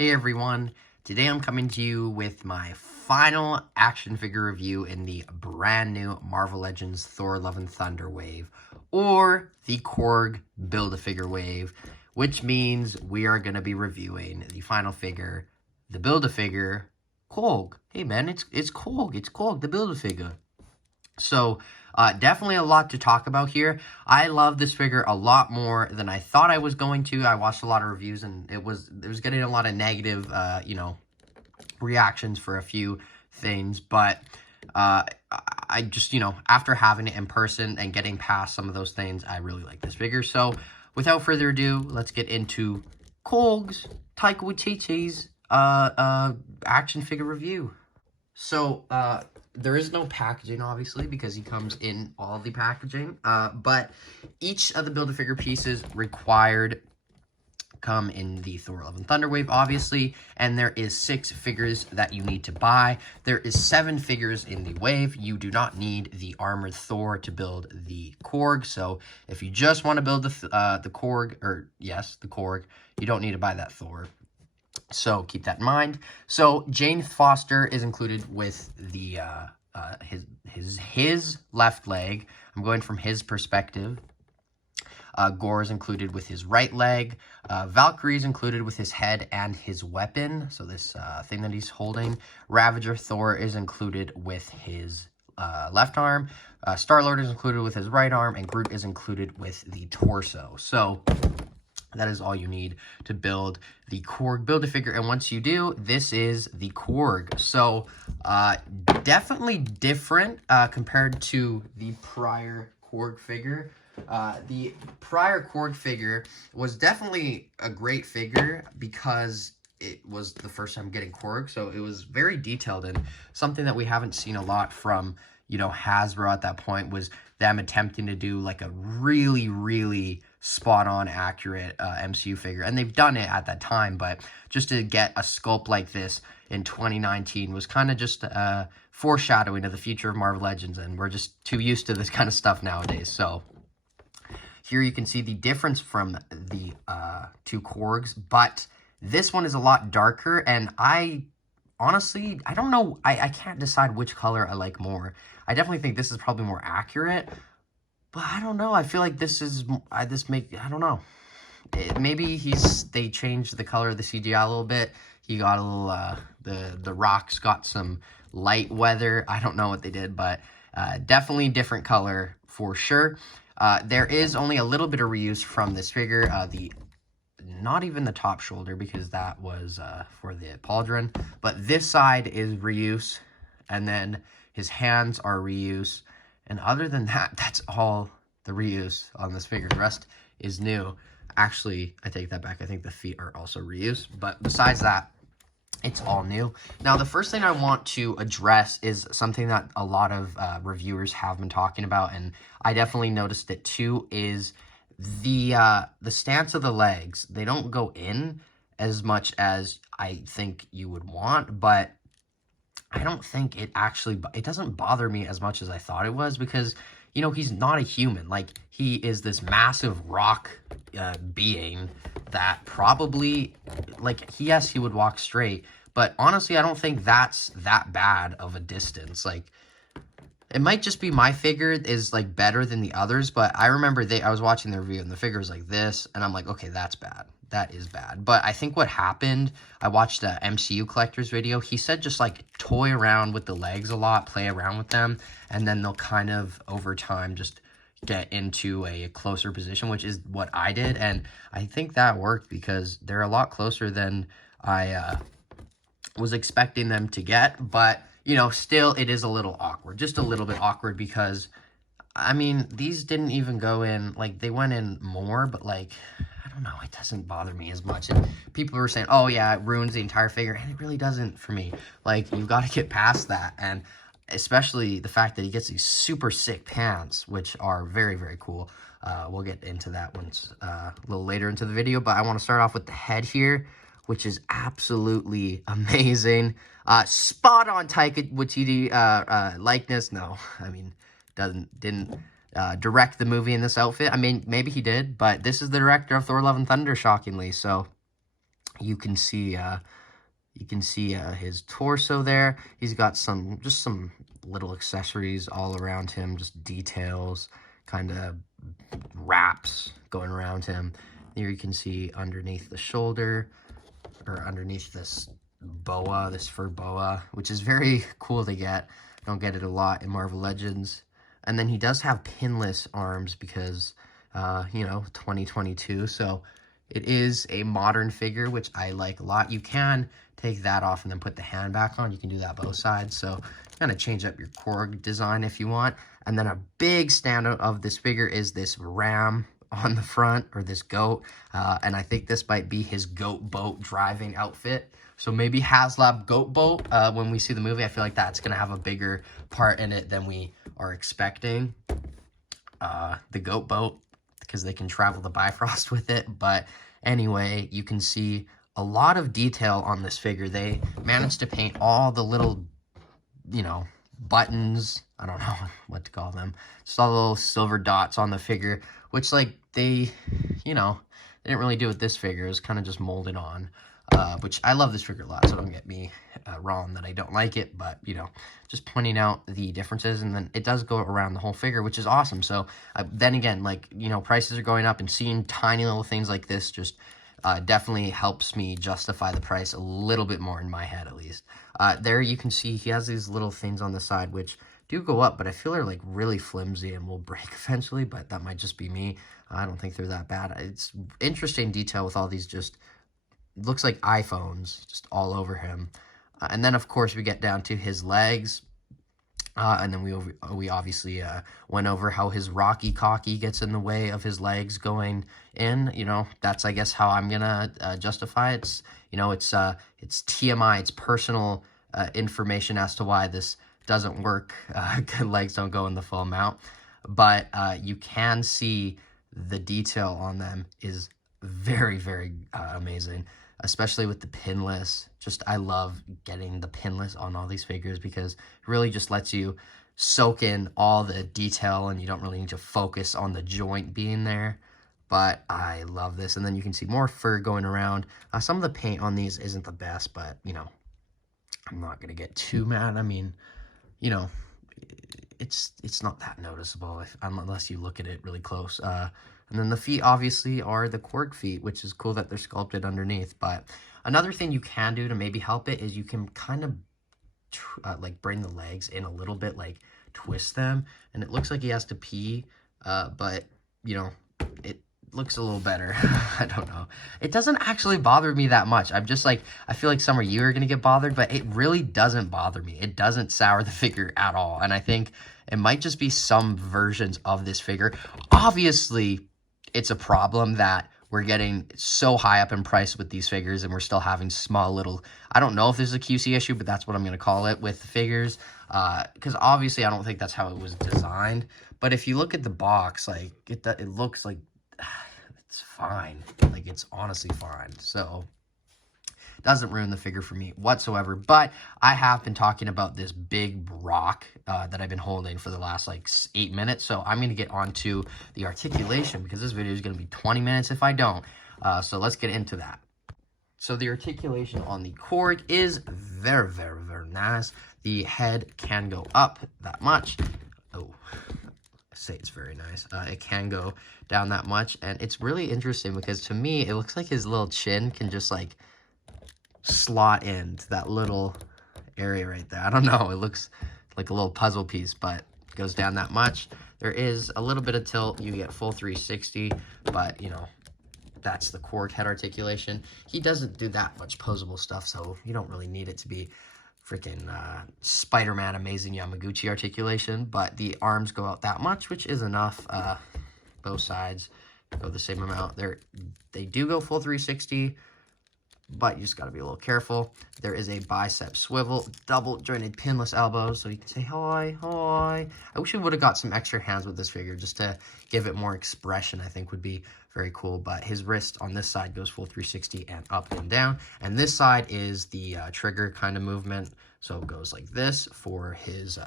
Hey everyone, today I'm coming to you with my final action figure review in the brand new Marvel Legends Thor Love and Thunder wave, or the Korg Build-A-Figure wave, which means we are going to be reviewing the final figure, the Build-A-Figure, Korg. Hey man, it's Korg, the Build-A-Figure. So, definitely a lot to talk about here. I love this figure a lot more than I thought I was going to. I watched a lot of reviews, and it was getting a lot of negative, reactions for a few things. But I just, after having it in person and getting past some of those things, I really like this figure. So, without further ado, let's get into Korg's Taika Waititi's action figure review. So, there is no packaging, obviously, because he comes in all the packaging, but each of the Build-A-Figure pieces required come in the Thor Love and Thunder wave, obviously, and there is 6 figures that you need to buy. There is 7 figures in the wave. You do not need the Armored Thor to build the Korg, so if you just want to build the Korg, the Korg, you don't need to buy that Thor. So keep that in mind. So Jane Foster is included with the his left leg. I'm going from his perspective. Gore is included with his right leg. Valkyrie is included with his head and his weapon. So this thing that he's holding. Ravager Thor is included with his left arm. Star-Lord is included with his right arm, and Groot is included with the torso. So that is all you need to build the Korg Build-A-Figure. And once you do, this is the Korg. So, definitely different compared to the prior Korg figure. The prior Korg figure was definitely a great figure because it was the first time getting Korg. So, it was very detailed, and something that we haven't seen a lot from, Hasbro at that point was them attempting to do like a really, really spot-on accurate MCU figure. And they've done it at that time, but just to get a sculpt like this in 2019 was kind of just foreshadowing of the future of Marvel Legends, and we're just too used to this kind of stuff nowadays. So here you can see the difference from the 2 Korgs, but this one is a lot darker, and honestly, I don't know. I can't decide which color I like more. I definitely think this is probably more accurate, but I don't know. I feel like this is, I don't know. Maybe they changed the color of the CGI a little bit. He got a little, the rocks got some light weather. I don't know what they did, but definitely different color for sure. There is only a little bit of reuse from this figure. Not even the top shoulder, because that was for the pauldron, but this side is reuse, and then his hands are reuse, and other than that, that's all the reuse on this figure. The rest is new. Actually, I take that back. I think the feet are also reuse, but besides that, it's all new. Now, the first thing I want to address is something that a lot of reviewers have been talking about, and I definitely noticed it too, is the stance of the legs. They don't go in as much as I think you would want, but I don't think it doesn't bother me as much as I thought it was, because, he's not a human. Like, he is this massive rock being that probably, yes, he would walk straight, but honestly, I don't think that's that bad of a distance. Like, it might just be my figure is, better than the others, but I remember I was watching the review, and the figure was like this, and I'm like, okay, that's bad. That is bad. But I think what happened, I watched the MCU Collector's video. He said just, toy around with the legs a lot, play around with them, and then they'll kind of, over time, just get into a closer position, which is what I did, and I think that worked because they're a lot closer than I was expecting them to get, but still, it is a little awkward. Just a little bit awkward because, I mean, these didn't even go in, they went in more, but, I don't know, it doesn't bother me as much. And people were saying, oh, yeah, it ruins the entire figure, and it really doesn't for me. You've got to get past that, and especially the fact that he gets these super sick pants, which are very, very cool. We'll get into that once a little later into the video, but I want to start off with the head here, which is absolutely amazing. Spot on Taika Waititi likeness. No, I mean, didn't direct the movie in this outfit. I mean, maybe he did, but this is the director of Thor Love and Thunder, shockingly. So You can see his torso there. He's got just some little accessories all around him, just details, kind of wraps going around him. Here you can see underneath the shoulder, or underneath this boa, this fur boa, which is very cool to get. Don't get it a lot in Marvel Legends. And then he does have pinless arms because, 2022. So it is a modern figure, which I like a lot. You can take that off and then put the hand back on. You can do that both sides. So kind of change up your Korg design if you want. And then a big standout of this figure is this ram on the front, or this goat. And I think this might be his goat boat driving outfit. So maybe HasLab goat boat, when we see the movie, I feel like that's going to have a bigger part in it than we are expecting. The goat boat, because they can travel the Bifrost with it. But anyway, you can see a lot of detail on this figure. They managed to paint all the little, buttons. I don't know what to call them. Just all the little silver dots on the figure, which, like, they didn't really do with this figure. It was kind of just molded on. Which I love this figure a lot, so don't get me wrong that I don't like it, but, just pointing out the differences. And then it does go around the whole figure, which is awesome. So then again, like, prices are going up, and seeing tiny little things like this just definitely helps me justify the price a little bit more in my head, at least. There you can see he has these little things on the side, which do go up, but I feel they're, like, really flimsy and will break eventually, but that might just be me. I don't think they're that bad. It's interesting detail with all these just... looks like iPhones just all over him. And then, of course, we get down to his legs. And then we obviously went over how his Rocky Cocky gets in the way of his legs going in. That's, I guess, how I'm going to justify it. It's TMI. It's personal information as to why this doesn't work. Legs don't go in the full amount. But you can see the detail on them is very, very amazing, especially with the pinless. I love getting the pinless on all these figures because it really just lets you soak in all the detail, and you don't really need to focus on the joint being there. But I love this. And then you can see more fur going around. Some of the paint on these isn't the best, but, I'm not going to get too mad. I mean, it's not that noticeable unless you look at it really close. And then the feet, obviously, are the Korg feet, which is cool that they're sculpted underneath. But another thing you can do to maybe help it is you can kind of, bring the legs in a little bit, like, twist them. And it looks like he has to pee, but, it looks a little better. I don't know. It doesn't actually bother me that much. I'm just, like, I feel like some of you are going to get bothered, but it really doesn't bother me. It doesn't sour the figure at all. And I think it might just be some versions of this figure. Obviously... it's a problem that we're getting so high up in price with these figures, and we're still having small little... I don't know if this is a QC issue, but that's what I'm going to call it with figures. Because obviously I don't think that's how it was designed. But if you look at the box, like, it looks like it's fine. Like, it's honestly fine. So... doesn't ruin the figure for me whatsoever. But I have been talking about this big rock that I've been holding for the last, 8 minutes. So I'm going to get on to the articulation, because this video is going to be 20 minutes if I don't. So let's get into that. So the articulation on the Korg is very, very, very nice. The head can go up that much. Oh, I say it's very nice. It can go down that much. And it's really interesting because to me, it looks like his little chin can just, slot into that little area right there. I don't know. It looks like a little puzzle piece, but it goes down that much. There is a little bit of tilt. You get full 360, but, that's the Korg head articulation. He doesn't do that much posable stuff, so you don't really need it to be freaking Spider-Man Amazing Yamaguchi articulation, but the arms go out that much, which is enough. Both sides go the same amount. They do go full 360, but you just got to be a little careful. There is a bicep swivel, double jointed pinless elbows, so you can say hi, hi. I wish we would have got some extra hands with this figure just to give it more expression. I think would be very cool. But his wrist on this side goes full 360 and up and down. And this side is the trigger kind of movement. So it goes like this for his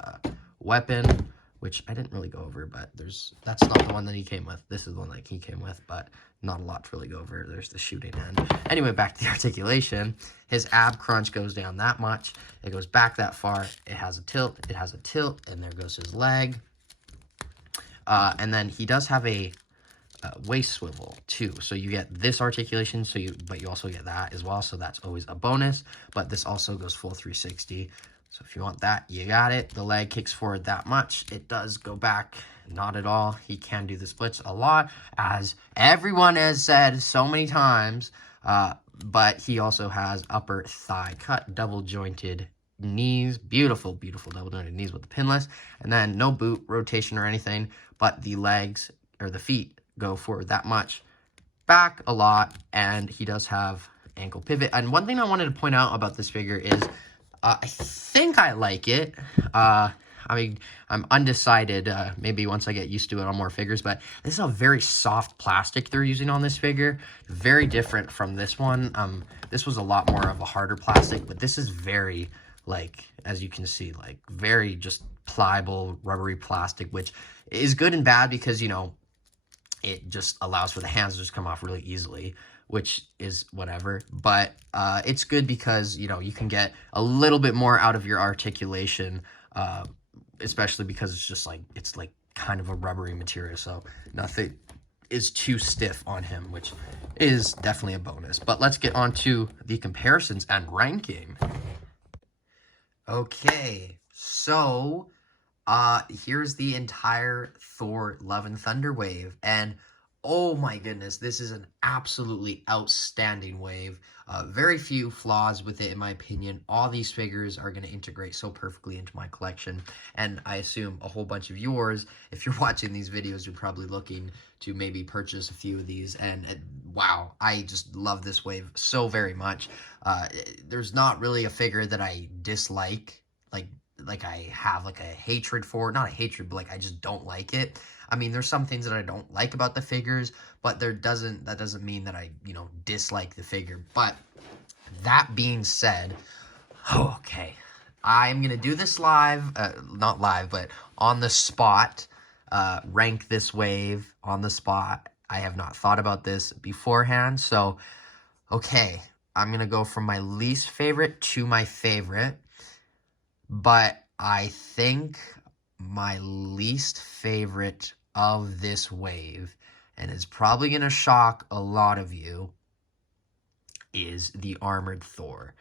weapon, which I didn't really go over, but that's not the one that he came with. This is the one that he came with, but not a lot to really go over. There's the shooting end. Anyway, back to the articulation. His ab crunch goes down that much. It goes back that far. It has a tilt. It has a tilt, and there goes his leg. And then he does have a waist swivel too, so you get this articulation, but you also get that as well, so that's always a bonus. But this also goes full 360, so if you want that, you got it. The leg kicks forward that much. It does go back not at all. He can do the splits a lot, as everyone has said so many times, but he also has upper thigh cut, double jointed knees, beautiful double jointed knees with the pinless, and then no boot rotation or anything, but the legs or the feet go forward that much, back a lot, and he does have ankle pivot. And one thing I wanted to point out about this figure is I think I like it. I mean, I'm undecided, maybe once I get used to it on more figures, but this is a very soft plastic they're using on this figure, very different from this one. This was a lot more of a harder plastic, but this is very, like, as you can see, like, very just pliable, rubbery plastic, which is good and bad because, you know, it just allows for the hands to just come off really easily, which is whatever. But it's good because, you know, you can get a little bit more out of your articulation, especially because it's just like, it's like kind of a rubbery material. So nothing is too stiff on him, which is definitely a bonus. But let's get on to the comparisons and ranking. Okay, so here's the entire Thor Love and Thunder wave, and oh my goodness, this is an absolutely outstanding wave. Very few flaws with it, in my opinion. All these figures are going to integrate so perfectly into my collection, and I assume a whole bunch of yours, if you're watching these videos, you're probably looking to maybe purchase a few of these, and wow, I just love this wave so very much. There's not really a figure that I dislike, like I have like a hatred for, not a hatred, but like I just don't like it. I mean, there's some things that I don't like about the figures, but that doesn't mean that I, you know, dislike the figure. But that being said, okay, I'm gonna do this live, not live, but on the spot, rank this wave on the spot. I have not thought about this beforehand, so okay, I'm gonna go from my least favorite to my favorite. But I think my least favorite of this wave, and it's probably going to shock a lot of you, is the Armored Thor.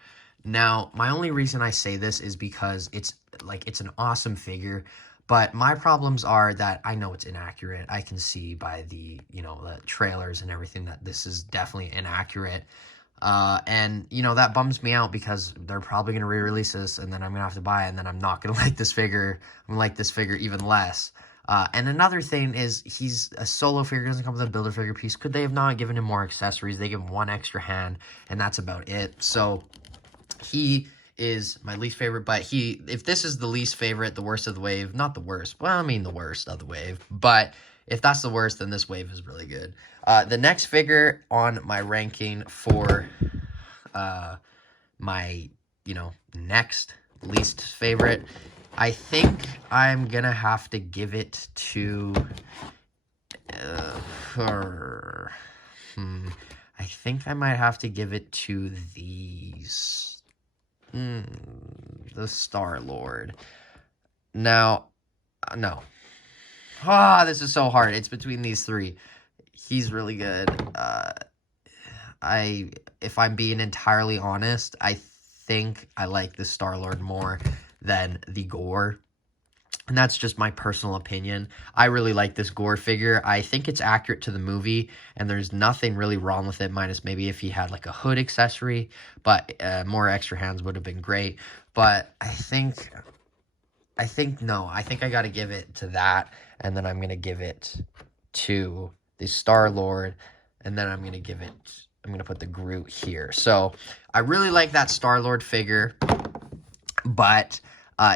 Now, my only reason I say this is because it's an awesome figure, but my problems are that I know it's inaccurate. I can see by the, you know, the trailers and everything that this is definitely inaccurate. And, you know, that bums me out because they're probably going to re-release this, and then I'm going to have to buy it, and then I'm not going to like this figure. I'm going to like this figure even less. And another thing is, he's a solo figure, doesn't come with a builder figure piece. Could they have not given him more accessories? They give him one extra hand, and that's about it. So, he is my least favorite, but if this is the least favorite, the worst of the wave, not the worst, well, I mean the worst of the wave, but if that's the worst, then this wave is really good. The next figure on my ranking for my, you know, next least favorite, I think I'm gonna have to give it to I think I might have to give it to these. The Star-Lord. Now, no. This is so hard. It's between these three. He's really good. If I'm being entirely honest, I think I like the Star-Lord more than the Gore. And that's just my personal opinion. I really like this Gore figure. I think it's accurate to the movie, and there's nothing really wrong with it, minus maybe if he had like a hood accessory, but more extra hands would have been great. But I think I got to give it to that, and then I'm going to give it to the Star-Lord, and then I'm going to put the Groot here. So I really like that Star-Lord figure, but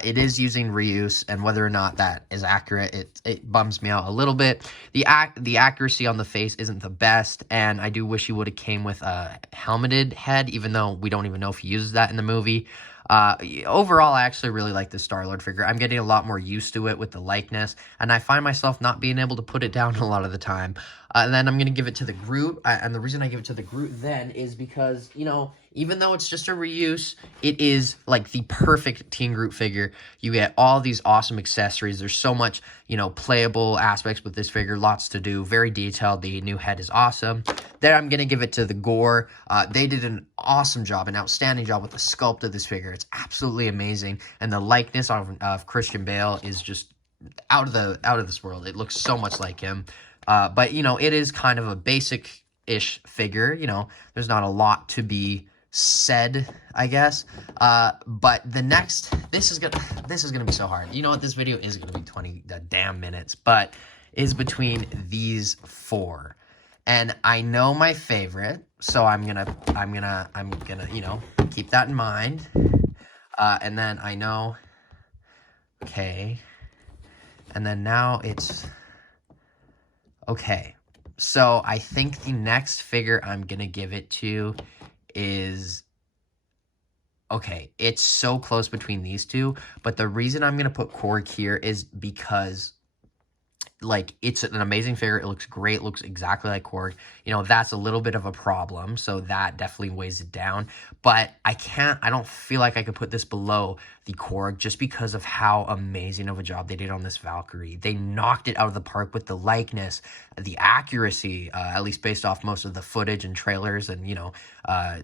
it is using reuse, and whether or not that is accurate, it bums me out a little bit. The accuracy on the face isn't the best, and I do wish he would have came with a helmeted head, even though we don't even know if he uses that in the movie. Overall, I actually really like this Star-Lord figure. I'm getting a lot more used to it with the likeness, and I find myself not being able to put it down a lot of the time. And then I'm going to give it to the Groot, and the reason I give it to the Groot then is because, you know, even though it's just a reuse, it is like the perfect Teen Groot figure. You get all these awesome accessories. There's so much, you know, playable aspects with this figure, lots to do, very detailed. The new head is awesome. Then I'm going to give it to the Gore. They did an awesome job, an outstanding job with the sculpt of this figure. It's absolutely amazing, and the likeness of Christian Bale is just out of this world. It looks so much like him. But, you know, it is kind of a basic-ish figure. You know, there's not a lot to be said, I guess. But the next, this is gonna be so hard. You know what? This video is gonna be 20 damn minutes, but is between these four. And I know my favorite, so I'm gonna, you know, keep that in mind. And then I know, okay. And then now it's, okay. So I think the next figure I'm gonna give it to is, okay, it's so close between these two, but the reason I'm gonna put Korg here is because, like, it's an amazing figure. It looks great, looks exactly like Korg. You know, that's a little bit of a problem, so that definitely weighs it down. But I don't feel like I could put this below the Korg just because of how amazing of a job they did on this Valkyrie. They knocked it out of the park with the likeness, the accuracy, at least based off most of the footage and trailers and, you know,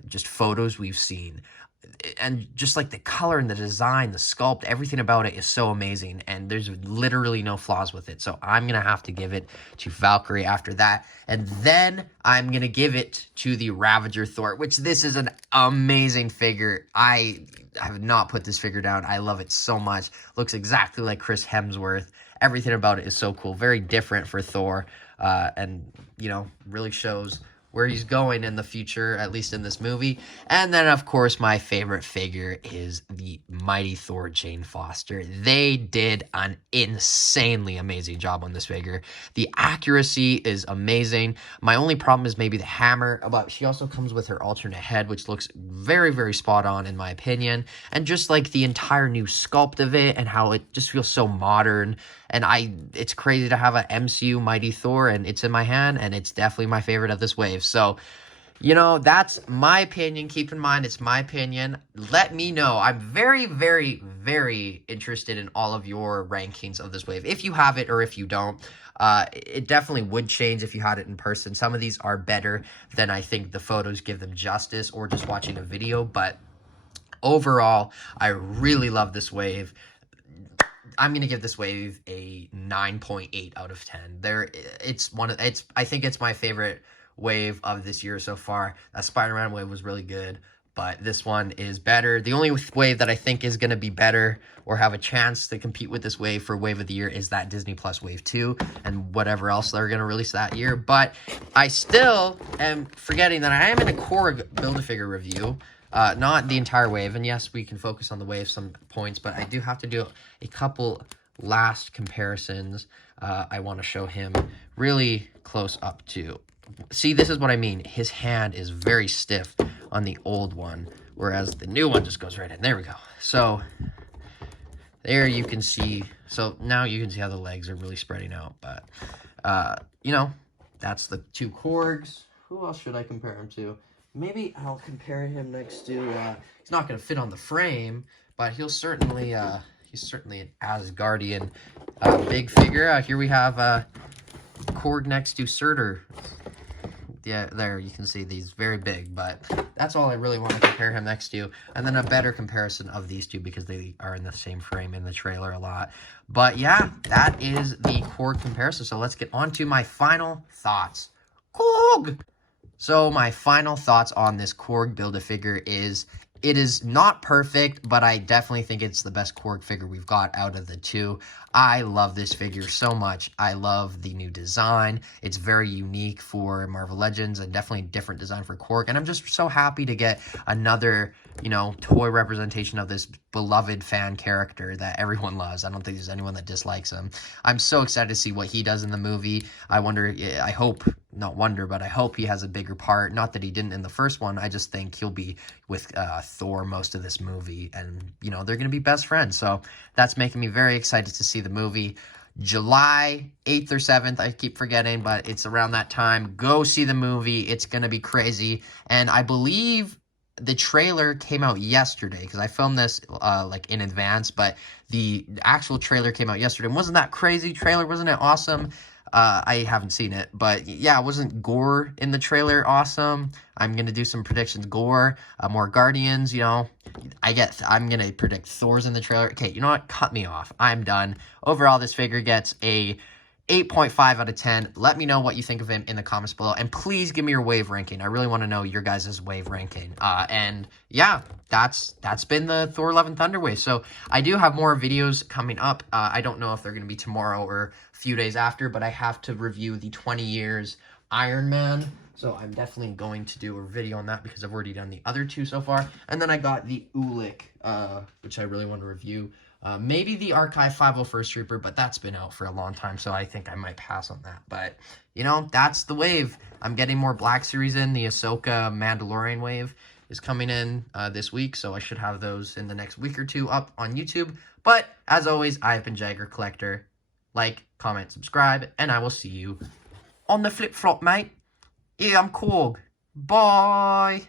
just photos we've seen. And just like the color and the design, the sculpt, everything about it is so amazing, and there's literally no flaws with it. So I'm gonna have to give it to Valkyrie after that, and then I'm gonna give it to the Ravager Thor, which this is an amazing figure. I have not put this figure down. I love it so much. Looks exactly like Chris Hemsworth. Everything about it is so cool, very different for Thor, and, you know, really shows where he's going in the future, at least in this movie. And then, of course, my favorite figure is the Mighty Thor Jane Foster. They did an insanely amazing job on this figure. The accuracy is amazing. My only problem is maybe the hammer, but she also comes with her alternate head, which looks very, very spot on in my opinion. And just like the entire new sculpt of it and how it just feels so modern. And it's crazy to have an MCU Mighty Thor, and it's in my hand, and it's definitely my favorite of this wave. So, you know, that's my opinion. Keep in mind, it's my opinion. Let me know. I'm very, very, very interested in all of your rankings of this wave, if you have it or if you don't. It definitely would change if you had it in person. Some of these are better than I think the photos give them justice, or just watching a video. But overall, I really love this wave. I'm going to give this wave a 9.8 out of 10. I think it's my favorite wave of this year so far. That Spider-Man wave was really good, but this one is better. The only wave that I think is going to be better or have a chance to compete with this wave for wave of the year is that Disney Plus wave 2 and whatever else they're going to release that year. But I still am forgetting that I am in a Korg Build-A-Figure review. Not the entire wave, and yes, we can focus on the wave some points, but I do have to do a couple last comparisons. I want to show him really close up to. See, this is what I mean. His hand is very stiff on the old one, whereas the new one just goes right in. There we go. So there you can see. So now you can see how the legs are really spreading out. But, you know, that's the two Korgs. Who else should I compare him to? Maybe I'll compare him next to, he's not going to fit on the frame, but he's certainly an Asgardian big figure. Here we have Korg next to Surtur. Yeah, there you can see these very big, but that's all I really want to compare him next to. And then a better comparison of these two because they are in the same frame in the trailer a lot. But yeah, that is the Korg comparison. So let's get on to my final thoughts. Korg! So my final thoughts on this Korg Build-A-Figure is, it is not perfect, but I definitely think it's the best Korg figure we've got out of the two. I love this figure so much. I love the new design. It's very unique for Marvel Legends and definitely a different design for Korg. And I'm just so happy to get another, you know, toy representation of this beloved fan character that everyone loves. I don't think there's anyone that dislikes him. I'm so excited to see what he does in the movie. I hope he has a bigger part. Not that he didn't in the first one. I just think he'll be with Thor most of this movie, and, you know, they're going to be best friends. So that's making me very excited to see the movie. July 8th or 7th, I keep forgetting, but it's around that time. Go see the movie. It's going to be crazy. And I believe the trailer came out yesterday, because I filmed this like in advance, but the actual trailer came out yesterday. Wasn't that crazy trailer? Wasn't it awesome? I haven't seen it, but yeah, wasn't Gore in the trailer awesome? I'm gonna do some predictions. Gore, more Guardians, you know. I'm gonna predict Thor's in the trailer. Okay, you know what? Cut me off. I'm done. Overall, this figure gets a 8.5 out of 10. Let me know what you think of him in the comments below. And please give me your wave ranking. I really want to know your guys' wave ranking. And yeah, that's been the Thor Love and Thunder wave. So I do have more videos coming up. I don't know if they're going to be tomorrow or a few days after, but I have to review the 20 years Iron Man. So I'm definitely going to do a video on that because I've already done the other two so far. And then I got the Ulik, which I really want to review. Maybe the Archive 501st Reaper, but that's been out for a long time, so I think I might pass on that. But, you know, that's the wave. I'm getting more Black Series in. The Ahsoka Mandalorian wave is coming in this week, so I should have those in the next week or two up on YouTube. But, as always, I've been Jagger Collector. Like, comment, subscribe, and I will see you on the flip-flop, mate. Yeah, I'm Korg. Bye!